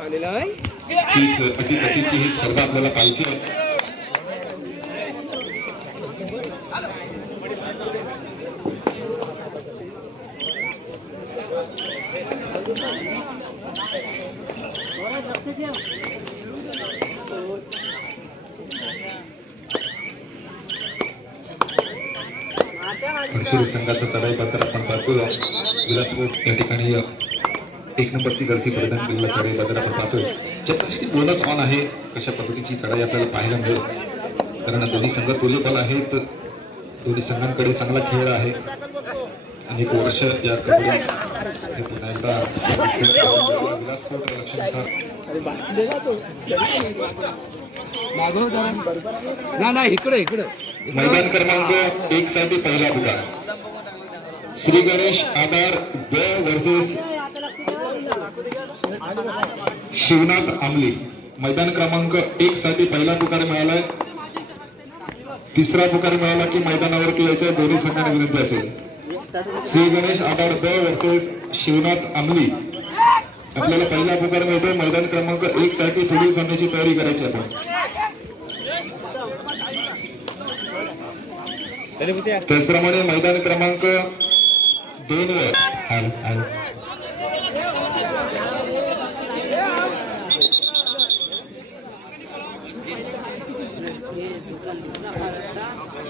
हीच अटीतटीची ही स्पर्धा आपल्याला पाहिजे. हरसुरी संघाचा चढाई पत्र आपण पाहतोय. विलासपूर या ठिकाणी 1 नंबरची जर्सी परिधान केलेला चढाई पत्र आपण पाहतोय. ज्याच्यासाठी बोनस ऑन आहे. कशा पद्धतीची चढाई आपल्याला पाहायला मिळेल, कारण दोन्ही संघ तुल्यबल आहेत. दोन्ही संघांकडे चांगला खेळ आहे. अनेक वर्ष या कबड्डी पुन्हा एकदा विलासपूर लक्ष्मीखान मैदान क्रमांक 1 साठी पहिला पुकार श्री गणेश आधार ब वर्सेस शिवनाथ आमली. मैदान क्रमांक 1 साठी पहिला पुकार मिळालाय. तिसरा पुकार मिळाला की मैदानावरती यायचं दोन्ही संघांना विनंती असेल. श्री गणेश आधार ब वर्सेस शिवनाथ आमली. आपल्याला पहिला पुकार मिळतोय. मैदान क्रमांक 1 साठी पुढील सामन्याची तयारी करायची आपण. त्याचप्रमाणे मैदान क्रमांक 2 वर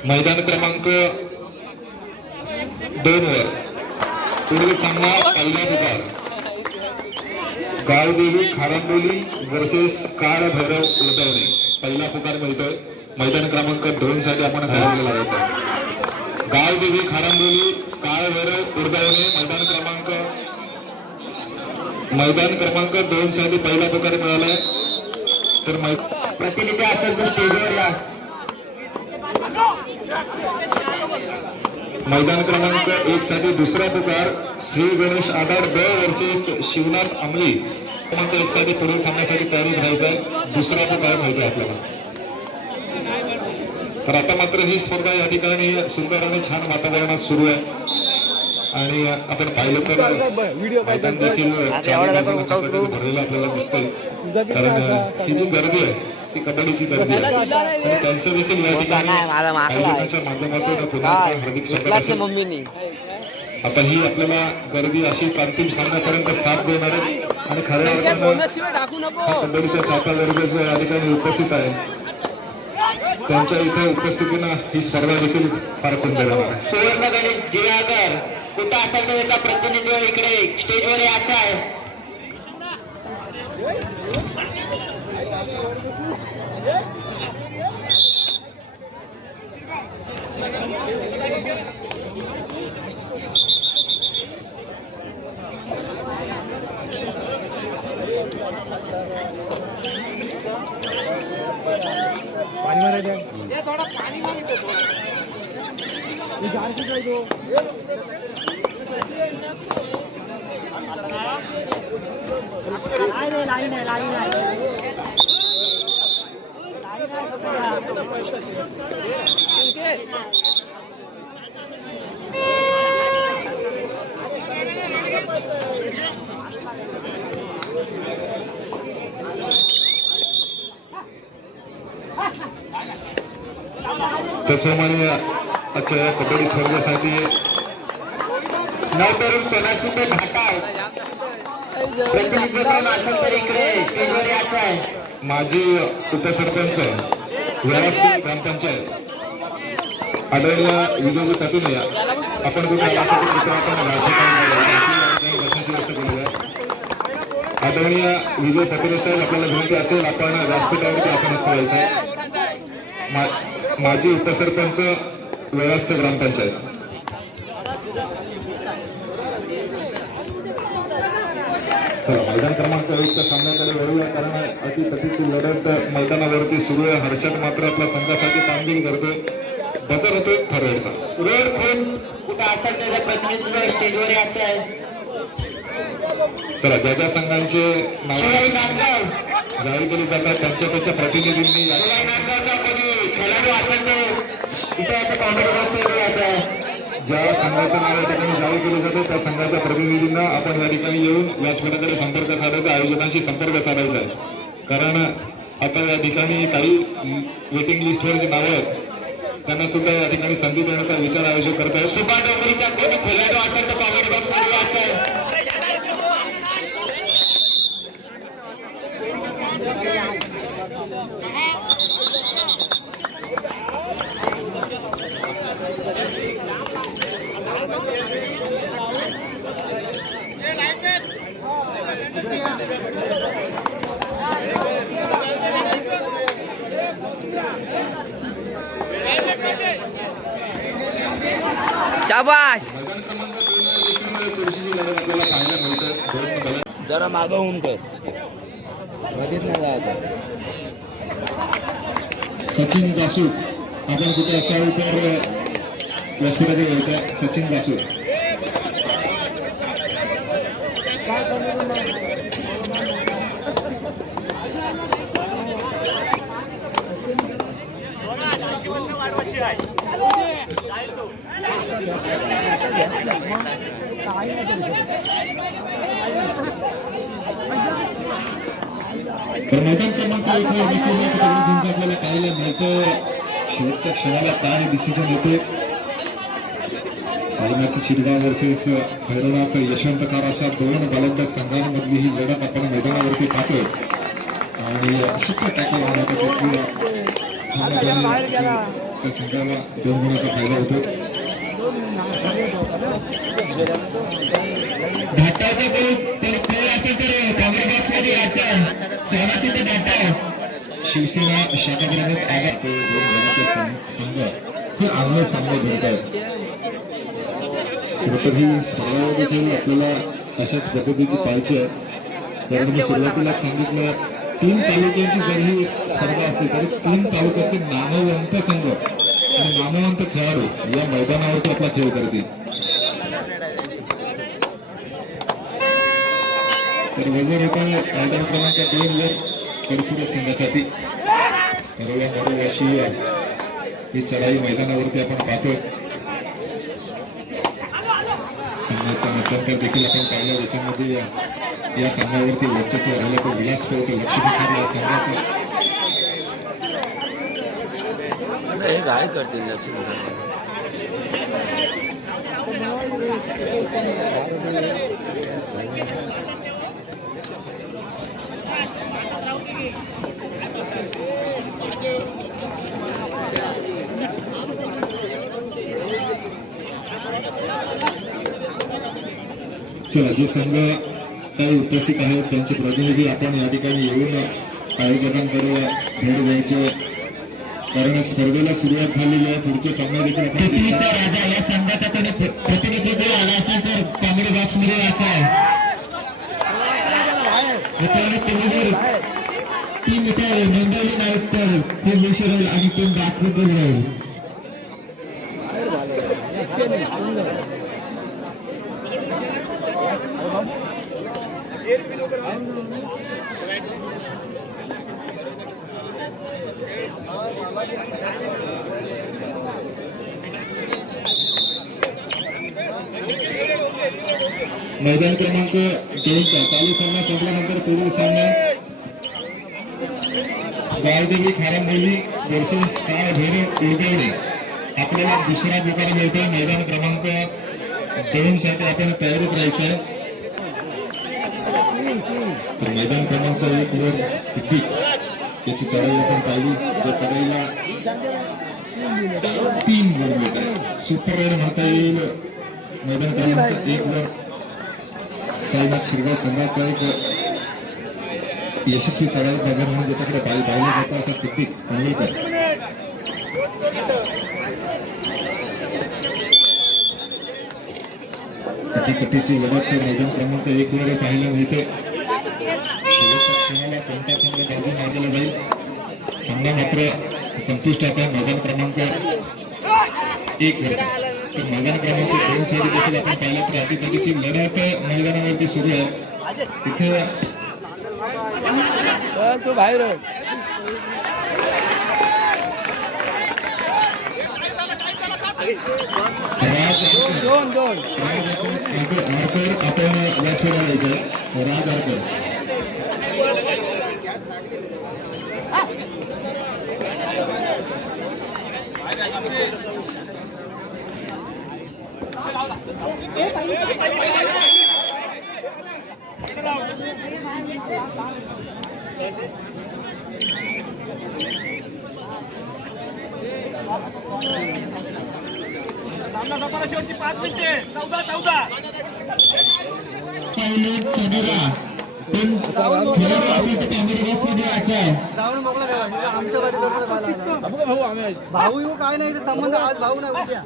मैदान क्रमांक 2 वर पुढील सामना पहिला पुकार गावदेवी खारंबोली वर्सेस काळ भैरव उडवणे. पहिला पुकार मिळतोय. मैदान क्रमांक 2 साठी आपण तयारीला लागायचं. गावदेवी खारंबोली काळ भैरव उडवणे. मैदान क्रमांक 2 साठी पहिला पुकार मिळालाय. तर प्रतिनिधी असेल तर स्टेजवर या. मैदान क्रमांक 1 साठी दुसरा पुकार श्री गणेश आधार ब वर्सेस शिवनाथ आमली. क्रमांक 1 साठी पुढील सामन्यासाठी तयारी करायचा आहे. दुसरा पुकार मिळतोय आपल्याला. तर आता मात्र ही स्पर्धा या ठिकाणी सुंदर आणि छान वातावरणात सुरू आहे. आणि आपण पाहिलं तर मैदान देखील भरलेलं आपल्याला दिसतंय. कारण ही जी गर्दी आहे ती कबड्डीची गर्दी आहे. त्यांचं देखील या ठिकाणी आयोजकांच्या माध्यमातून हार्दिक स्वागत असेल. आता ही आपल्याला गर्दी अशीच अंतिम सामन्यापर्यंत साथ देणार आहे. आणि खऱ्या अर्थानं कबड्डीच्या चाहता वर्ग जो या ठिकाणी उपस्थित आहे त्यांच्या इथे उपस्थितीनं ही स्पर्धा देखील फार सुंदर आहे. सुवर्ण गणेश गिराकर कुठं असेल तर त्याचा प्रतिनिधी इकडे स्टेजवर यायचा आहे. थोड़ा पानी मांगते त्याचप्रमाणे आजच्या या कबड्डी स्पर्धेसाठी नवतरुण सोनारसिंह घाटाव प्रतिनिधी असेल तर इकडे स्टेजवर यायचं आहे. माजी उपसरपंच व्यवस्थित ग्रामपंचायत आदरणीय विजयजी कपिले आपण कुठे आल्यासाठी बसण्याची व्यवस्था केली आहे. आदरणीय विजय कपिले साहेब आपल्याला विनंती असेल आपण व्यासपीठावरती आसन करायचं आहे. माजी उपसरपंच व्यवस्थित ग्रामपंचायत. चला मैदान क्रमांक 1च्या सामन्याकडे वळूया. कारण अटीतटीची लढत मैदानावरती सुरू आहे. हर्षद मात्र आपल्या संघासाठी कामगिरी करतोय. बजर होतोय फॉरवर्डचा. रोड खून कुठं असेल त्याच्या प्रतिनिधी स्टेजवर यायचं आहे. चला ज्या ज्या संघांचे नाव जाहीर केली जातात त्यांच्या त्यांच्या प्रतिनिधींनी खेळाडू असेल तर इथे कॉमेडी ज्या संघाचं नाव या ठिकाणी जाहीर केलं जातं त्या संघाच्या प्रतिनिधींना आपण या ठिकाणी येऊन व्यासपीठाकडे संपर्क साधायचा, आयोजकांशी संपर्क साधायचा आहे. कारण आता या ठिकाणी काही वेटिंग लिस्टवर जी नावं आहेत त्यांना सुद्धा या ठिकाणी संधी देण्याचा विचार आयोजक करत आहेत. सुपा डोंगरीचा कोणी खेळाडू असेल तर कॉमेंट बॉक्समध्ये यायचं आहे. शाबाश. मैदान क्रमांक 2 वर देखील चुरशीची लढत आपल्याला पाहायला मिळतं. जरा मागं होऊन कर, मध्येच नाही जायचं. सचिन जासूद आपण कुठे असाल तर व्यासपीठाकडे यायचं. सचिन जासूद तर मैदान क्रमांक 1 वर देखील एक तगडी झुंज आपल्याला पाहायला मिळतं. शेवटच्या क्षणाला काय डिसिजन येते. साईनाथ शिरगाव वर्सेस भैरवनाथ यशवंतकार अशा दोन बलंदाज संघांमधली ही लढत आपण मैदानावरती पाहतोय. आणि सुपर टॅकल होण्याचा त्या संघाला 2 गुणाचा फायदा होतो. घाटाचा प्लेयर असेल तर कॉमेंट बॉक्समध्ये यायचं. कोणाची ते घाटा शिवसेना शाखाप्रमुख आघात संघ हे आम्ही सामने घेत आहेत. खरं तर ही स्पर्धा देखील आपल्याला अशाच पद्धतीची पाहिजे आहे. कारण मी सुरुवातीला सांगितलं 3 तालुक्यांची जर ही स्पर्धा असते तरी 3 तालुक्यातले नामवंत संघ आणि नामवंत खेळाडू या मैदानावरती आपला खेळ करतील. तर वजर होता मैदान क्रमांक 2 वर करसुरे संघासाठी अशी ही चढाई मैदानावरती आपण पाहतोय. संघाचा मध्यंतर देखील आपण पाहिलं ज्याच्यामध्ये या संघावरती वर्चस्व राहिलं तर विलास पोर्ट लक्ष्मी या संघाचं हे काय करते. चला जे संघ काही उपस्थित आहेत त्यांचे प्रतिनिधी आपण या ठिकाणी येऊन आयोजकांकडे भेट द्यायचे. कारण स्पर्धेला सुरुवात झालेली आहे. पुढचे सामने देखील पृथ्वीचा राजा या संघाचा कोणी प्रतिनिधी जर आला असेल तर कॉमेंट बॉक्समध्ये यायचं आहे. तुम्ही जर टीम इथे नोंदवली नाहीत तर खूप उशीर होईल आणि टीम दाखवून राहील. मैदान क्रमांक 2चा चालू सामना संपल्यानंतर पुढील सामना गावदेवी खारंबोली वर्सेस स्टार भैरव उडगवणे. आपल्याला दुसरा पुकार मिळतोय. मैदान क्रमांक 2 साठी आपण तयारीत राहायचं आहे. तर मैदान क्रमांक 1 वर सिद्दीक याची चढाई आपण पाहिली. ज्या चढाईला 3 गुण मिळतात. सुपर राईड म्हणता येईल. मैदान क्रमांक 1 वर साईनाथ शिरगाव संघाचा एक यशस्वी चढाई पगार म्हणून ज्याच्याकडे पाहिलं जातं असा सिद्दीक पनवेलकर. कटीकटीची लढत मैदान क्रमांक 1 वर पाहायला मिळते. शेवटच्या क्षणाला कोणता संघ बाजू मारलेला जाईल. सामना मात्र संपुष्टात आहे. मैदान क्रमांक 1 वरचा. तर मैदान क्रमांक 2 साठी देखील आपण पाहिलं तर अटीतटीची लढत मैदानावरती सुरू आहे. तिथे तू बाहेर राज आरकर आपण व्यासपीठाला जायचं. राज आरकर शेवटची 5 मिनिटे 14-14 पहिली कॅमेरा पण कॅमेरा बॉक्समध्ये यायचं. भाऊ येऊ काय नाही ते संबंध आज भाऊ नाही उद्या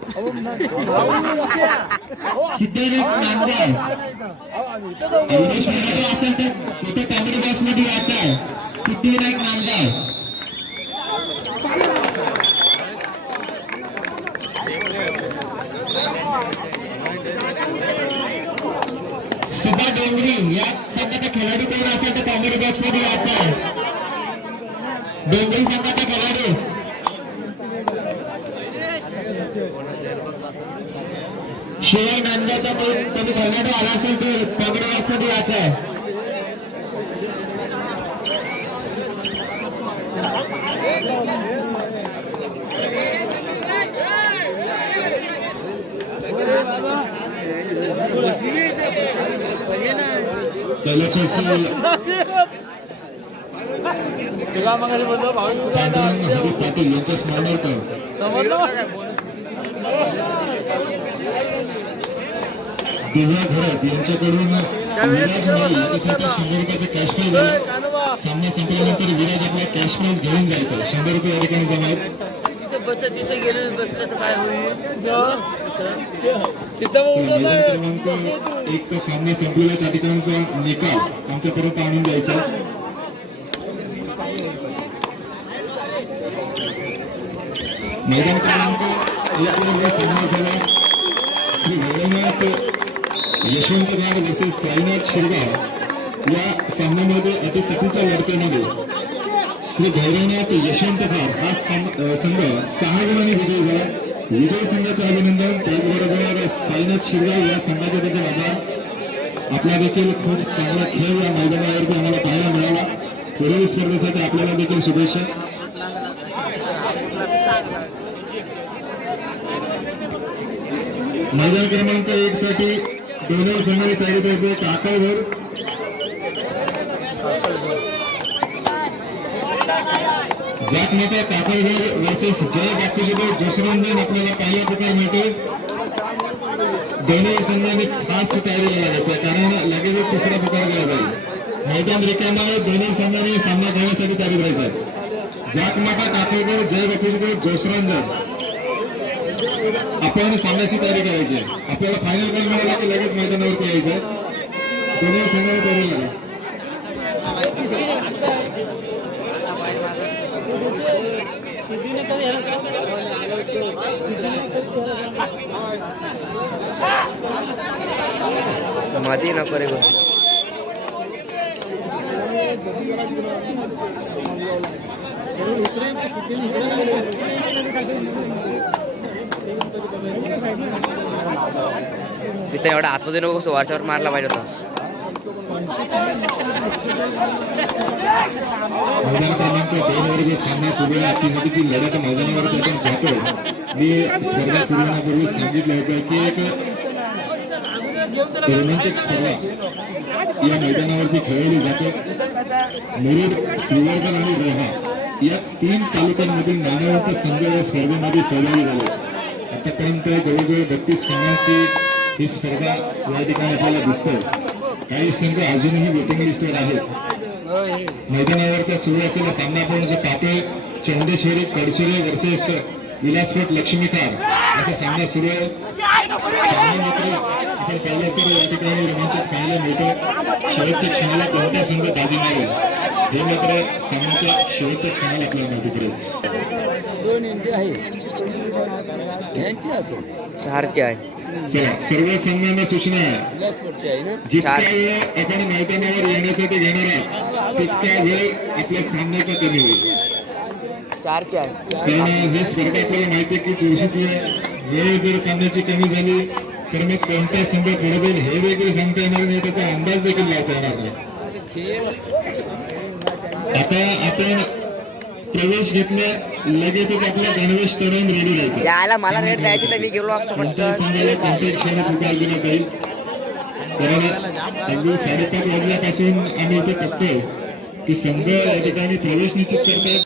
सिद्धेश नांदगाव अवधेश वगैरे असेल तर कुठे कॅमेरा बॉक्समध्ये यायचं. सिद्धिविनायक नांदगाव सुभा डोंगरी या संघाचा खेळाडू कोण असेल तर कॉमेडी बॉक्स मध्ये यायचा आहे. डोंगरी संघाचा खेळाडू शिवाय नांद्याचा कोणी खेळाडू आला असेल तर कॉमेडी बॉक्स मध्ये यायचा आहे. कैलासवासी पांडुरंग हरी पाटील यांच्या स्मरणार्थ दिव्या घरात यांच्याकडून विराज माळी याच्यासाठी 100 रुपयाचं कॅश प्राइज आहे. सामना संपल्यानंतर विराज आपला कॅश प्राइज घेऊन जायचं. 100 रुपये या ठिकाणी जमा आहेत. तिथे गेले बसलं तर काय होईल मैदान क्रमांक 1 चा सामना संपलेला त्या ठिकाणचा निकाल आमच्यापर्यंत आणून द्यायचा. मैदान क्रमांक 1 मध्ये सामना झाला श्री भैरवनाथ यशवंतराव वर्सेस साईनाथ शिरगाव या सामन्यामध्ये अतितटीच्या लढतीमध्ये श्री भैरवनाथ यशवंतराव हा संघ 6 गुणांनी विजयी झाला. विजय संघाचे अभिनंदन. त्याचबरोबर साईनाथ शिरगाव या संघाचे देखील आभार. आपला देखील खूप चांगला खेळ या मैदानावरती आम्हाला पाहायला मिळाला. पुढील स्पर्धेसाठी आपल्याला देखील शुभेच्छा. मैदान क्रमांक 1 साठी दोन्ही संघाने तयारी करायचे. काकावर जातमाता काकाईवर वर्सेस जय बापूजीदेव जोसरंजन आपल्याला पहिला प्रकार मिळतो. दोन्ही संघांनी फास्ट तयारी लागायचं कारण लगेच एक तिसरा प्रकार केला जाईल. मैदान रिकामा आहे. दोन्ही संघांनी सामना घेण्यासाठी तयारी करायचा आहे. जातमाता काकाईवर जय बापूजीदेव जोसरंजन आपण सामन्याची तयारी करायची. आपल्याला फायनल कॉल मिळाला की लगेच मैदानावरती यायचं. दोन्ही संघांनी तयारी लागेल. माती ना करे तिथे एवढा आतमध्ये नको वरच्यावर मारला पाहिजे होता. मैदान क्रमांक 2 वर जो सामना सुरू आहे ती नक्की लढत मैदानावरती आपण पाहतो. मी स्पर्धा सुरू होण्यापूर्वी सांगितलं होतं की एक रोमांचक स्पर्धा या मैदानावरती खेळवली जाते. मुरुड, श्रीवर्धन आणि रोहा या 3 तालुक्यांमधील नामवंत संघ या स्पर्धेमध्ये सहभागी झाले. आतापर्यंत जवळजवळ 32 संघांची ही स्पर्धा या ठिकाणी आपल्याला दिसते. काही संघ अजूनही वेटिंग लिस्टवर आहेत. मैदानावरचा सुरू असलेला सामना आपण जो पाहतोय चौंडेश्वरी कडसुरे वर्सेस विलासकोट लक्ष्मीकार असा सामना सुरू आहे. सामना मात्र आपण पाहिलं तर या ठिकाणी रोमांचक पाहायला मिळतं. शेवटच्या क्षणाला कोणता संघ बाजी मारेल हे मात्र सामन्याच्या शेवटच्या क्षणाला आपल्याला माहिती पडेल. 2 इंची आहे 4ची आहे. चला सर्व संघांना सूचना आहे. जितका वेळ आपण मैदानावर येण्यासाठी घेणार आहात तितका वेळ आपल्या सामन्याचा कमी होईल. 4ची आहे. कारण ही स्पर्धा आपल्याला माहिती आहे की चुरशीची आहे. वेळ जर सामन्याची कमी झाली तर मग कोणता संघ पुढे जाईल हे देखील सांगता येणार नाही, त्याचा अंदाज देखील लावता येणार नाही. आता आपण प्रवेश घेतला लगेचच आपला गणवेश तरुण रेडी राहायचं. यायला मला रेट द्यायची तर मी गेलो असतो कोणत्याही संघाला कोणत्याही क्षणात निकाल दिला जाईल. कारण अगदी 5:30 वाजल्यापासून आम्ही इथे बघतोय की संघ या ठिकाणी प्रवेश निश्चित करतात.